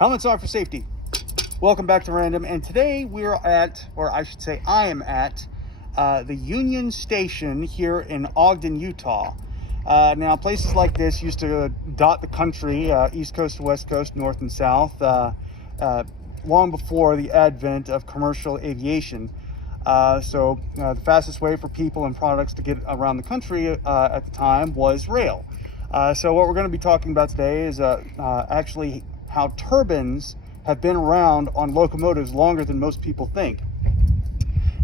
Helmets on for safety. Welcome back to Random, and today we're at, or I should say I am at, the Union Station here in Ogden, Utah. Now, places like this used to dot the country, east coast to west coast, north and south, long before the advent of commercial aviation. So the fastest way for people and products to get around the country at the time was rail. So what we're going to be talking about today is actually how turbines have been around on locomotives longer than most people think.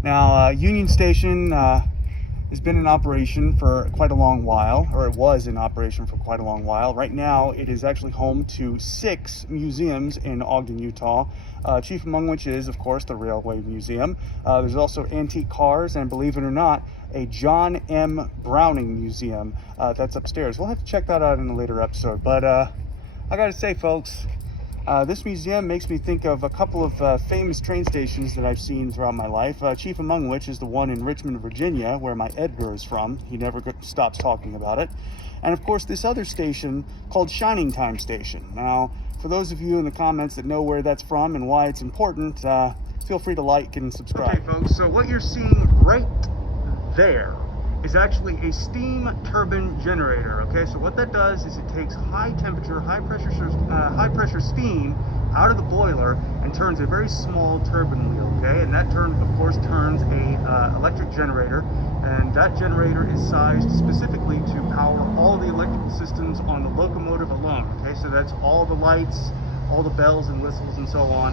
Now, Union Station has been in operation for quite a long while, or it was in operation for quite a long while. Right now, it is actually home to 6 museums in Ogden, Utah, chief among which is, of course, the Railway Museum. There's also antique cars, and believe it or not, a John M. Browning Museum that's upstairs. We'll have to check that out in a later episode, but I gotta say, folks, this museum makes me think of a couple of famous train stations that I've seen throughout my life, chief among which is the one in Richmond, Virginia, where my Edgar is from. He never stops talking about it. And of course, this other station called Shining Time Station. Now, for those of you in the comments that know where that's from and why it's important, feel free to like and subscribe. Okay, folks, so what you're seeing right there is actually a steam turbine generator. Okay, so what that does is it takes high temperature, high pressure steam out of the boiler and turns a very small turbine wheel. Okay, and that of course turns a electric generator, and that generator is sized specifically to power all the electrical systems on the locomotive alone. Okay, so that's all the lights, all the bells and whistles and so on.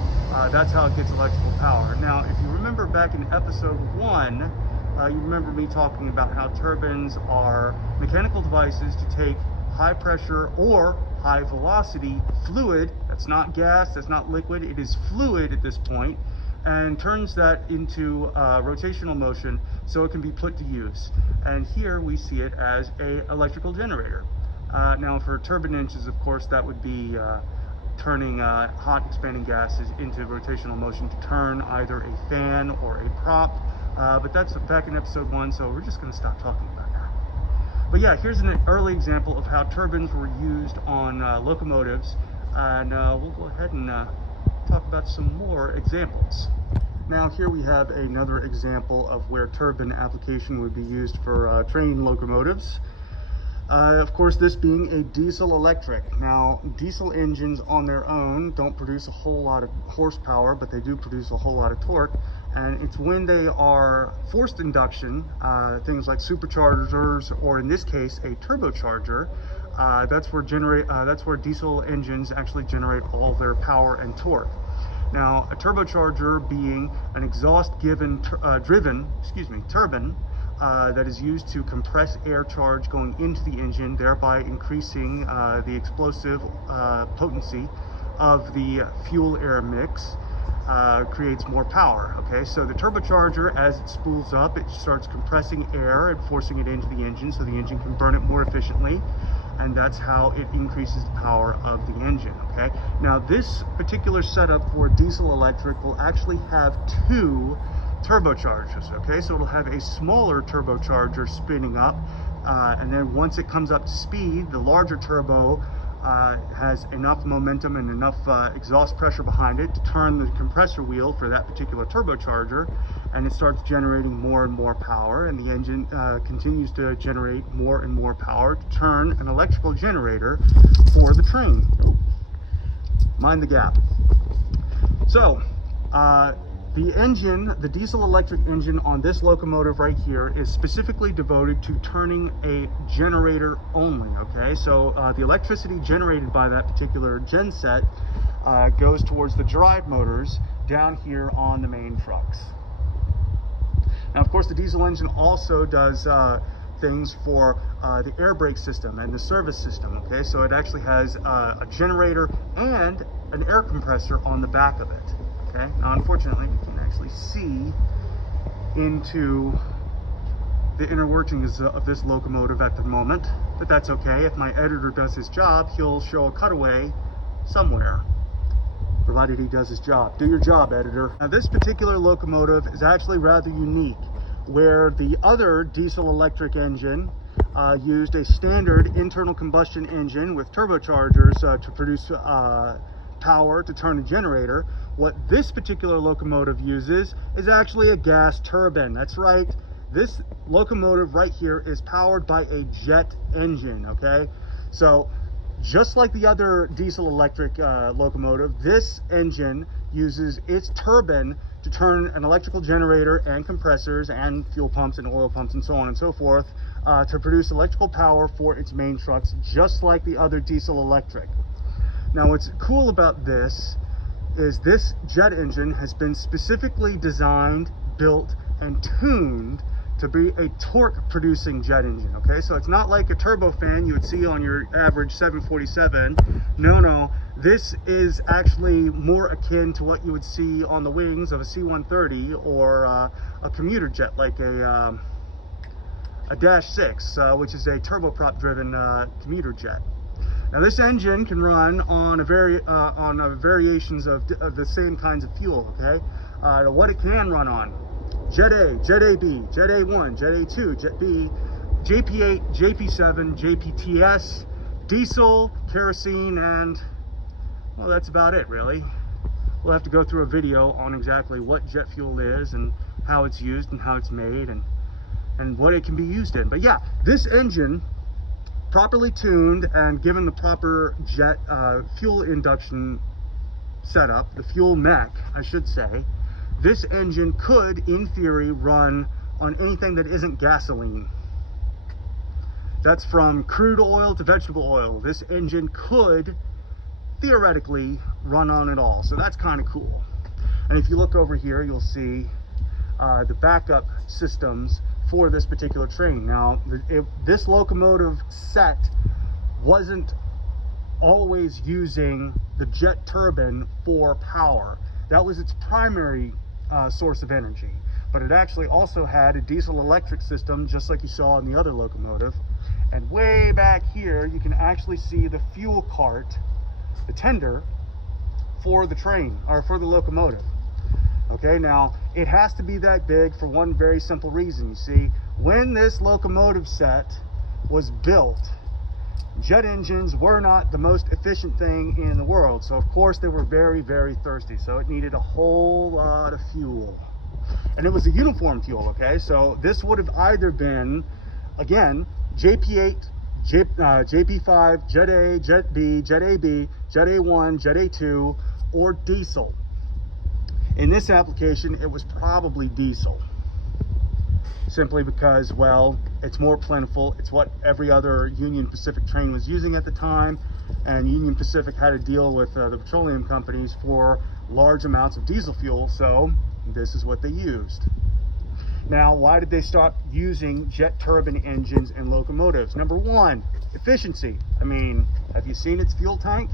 That's how it gets electrical power. Now, if you remember back in episode 1, you remember me talking about how turbines are mechanical devices to take high pressure or high velocity fluid, that's not gas, that's not liquid, it is fluid at this point, and turns that into rotational motion so it can be put to use. And here we see it as a electrical generator. Now for turbine engines, of course, that would be turning hot expanding gases into rotational motion to turn either a fan or a prop. But that's back in episode 1, so we're just going to stop talking about that. But yeah, here's an early example of how turbines were used on locomotives, and we'll go ahead and talk about some more examples. Now here we have another example of where turbine application would be used for train locomotives. Of course, this being a diesel electric. Now, diesel engines on their own don't produce a whole lot of horsepower, but they do produce a whole lot of torque. And it's when they are forced induction, things like superchargers, or in this case, a turbocharger, that's where diesel engines actually generate all their power and torque. Now, a turbocharger being an exhaust-driven turbine that is used to compress air charge going into the engine, thereby increasing the explosive potency of the fuel-air mix, creates more power. Okay, so the turbocharger, as it spools up, it starts compressing air and forcing it into the engine so the engine can burn it more efficiently, and that's how it increases the power of the engine. Okay, now this particular setup for diesel electric will actually have 2 turbochargers. Okay, so it'll have a smaller turbocharger spinning up, and then once it comes up to speed, the larger turbo has enough momentum and enough exhaust pressure behind it to turn the compressor wheel for that particular turbocharger, and it starts generating more and more power, and the engine continues to generate more and more power to turn an electrical generator for the train. Mind the gap. So the diesel electric engine on this locomotive right here is specifically devoted to turning a generator only. Okay, so the electricity generated by that particular genset goes towards the drive motors down here on the main trucks. Now, of course, the diesel engine also does things for the air brake system and the service system. Okay, so it actually has a generator and an air compressor on the back of it. Okay, now unfortunately we can actually see into the inner workings of this locomotive at the moment, but that's okay. If my editor does his job, he'll show a cutaway somewhere, provided he does his job. Do your job, editor. Now, this particular locomotive is actually rather unique, where the other diesel electric engine used a standard internal combustion engine with turbochargers to produce power to turn a generator. What this particular locomotive uses is actually a gas turbine. That's right. This locomotive right here is powered by a jet engine, okay? So just like the other diesel electric locomotive, this engine uses its turbine to turn an electrical generator and compressors and fuel pumps and oil pumps and so on and so forth to produce electrical power for its main trucks, just like the other diesel electric. Now what's cool about this is this jet engine has been specifically designed, built, and tuned to be a torque producing jet engine, okay? So it's not like a turbofan you would see on your average 747. No, this is actually more akin to what you would see on the wings of a C-130 or a commuter jet like a Dash 6, which is a turboprop driven commuter jet. Now this engine can run on variations of the same kinds of fuel, okay? What it can run on: Jet A, Jet AB, Jet A1, Jet A2, Jet B, JP8, JP7, JPTS, diesel, kerosene, and, well, that's about it, really. We'll have to go through a video on exactly what jet fuel is and how it's used and how it's made and what it can be used in. But yeah, this engine, properly tuned and given the proper jet fuel induction setup, the fuel mech, I should say, this engine could, in theory, run on anything that isn't gasoline. That's from crude oil to vegetable oil. This engine could, theoretically, run on it all. So that's kind of cool. And if you look over here, you'll see the backup systems for this particular train. Now, this locomotive set wasn't always using the jet turbine for power. That was its primary source of energy, but it actually also had a diesel electric system, just like you saw in the other locomotive. And way back here, you can actually see the fuel cart, the tender for the train, or for the locomotive. Okay, now it has to be that big for one very simple reason. You see, when this locomotive set was built, jet engines were not the most efficient thing in the world. So of course they were very, very thirsty. So it needed a whole lot of fuel. And it was a uniform fuel, okay? So this would have either been, again, JP8, JP5, Jet A, Jet B, Jet AB, Jet A1, Jet A2, or diesel. In this application, it was probably diesel. Simply because, well, it's more plentiful. It's what every other Union Pacific train was using at the time, and Union Pacific had to deal with the petroleum companies for large amounts of diesel fuel, so this is what they used. Now, why did they stop using jet turbine engines in locomotives? Number one, efficiency. I mean, have you seen its fuel tank?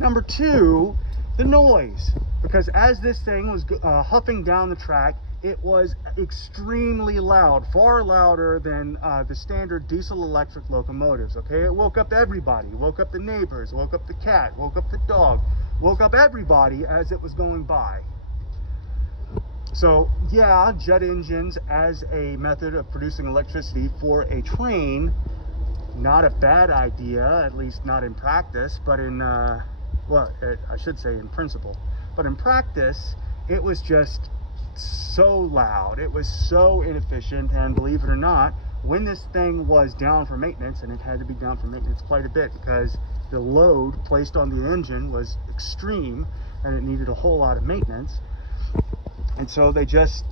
Number two, the noise. Because as this thing was huffing down the track, it was extremely loud, far louder than the standard diesel electric locomotives, okay? It woke up everybody, woke up the neighbors, woke up the cat, woke up the dog, woke up everybody as it was going by. So yeah, jet engines as a method of producing electricity for a train, not a bad idea, at least not in practice, but in, well, I should say in principle. But in practice, it was just so loud, it was so inefficient, and believe it or not, when this thing was down for maintenance, and it had to be down for maintenance quite a bit because the load placed on the engine was extreme and it needed a whole lot of maintenance, and so it just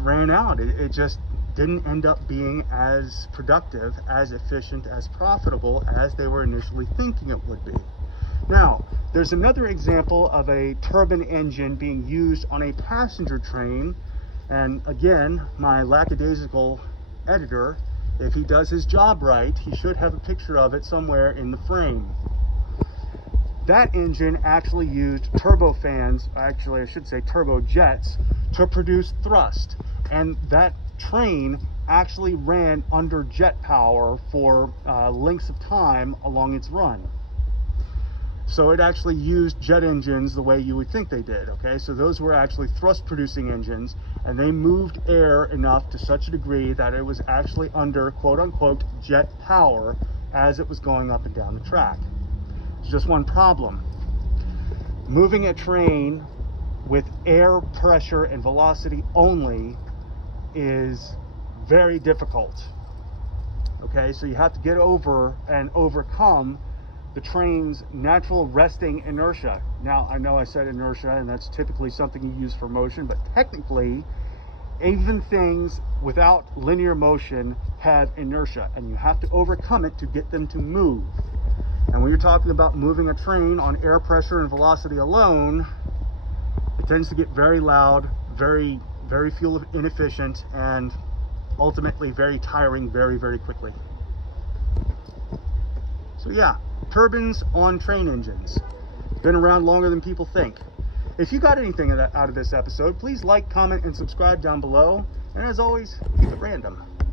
ran out. It just didn't end up being as productive, as efficient, as profitable as they were initially thinking it would be. Now, there's another example of a turbine engine being used on a passenger train, and again, my lackadaisical editor, if he does his job right, he should have a picture of it somewhere in the frame. That engine actually used turbofans, actually I should say turbojets, to produce thrust, and that train actually ran under jet power for lengths of time along its run. So it actually used jet engines the way you would think they did, okay? So those were actually thrust-producing engines, and they moved air enough to such a degree that it was actually under quote-unquote jet power as it was going up and down the track. There's just one problem. Moving a train with air pressure and velocity only is very difficult. Okay, so you have to get over and overcome the train's natural resting inertia. Now, I know I said inertia, and that's typically something you use for motion, but technically, even things without linear motion have inertia, and you have to overcome it to get them to move. And when you're talking about moving a train on air pressure and velocity alone, it tends to get very loud, very fuel inefficient, and ultimately very tiring very quickly. So yeah, turbines on train engines. Been around longer than people think. If you got anything out of this episode, please like, comment, and subscribe down below. And as always, keep it random.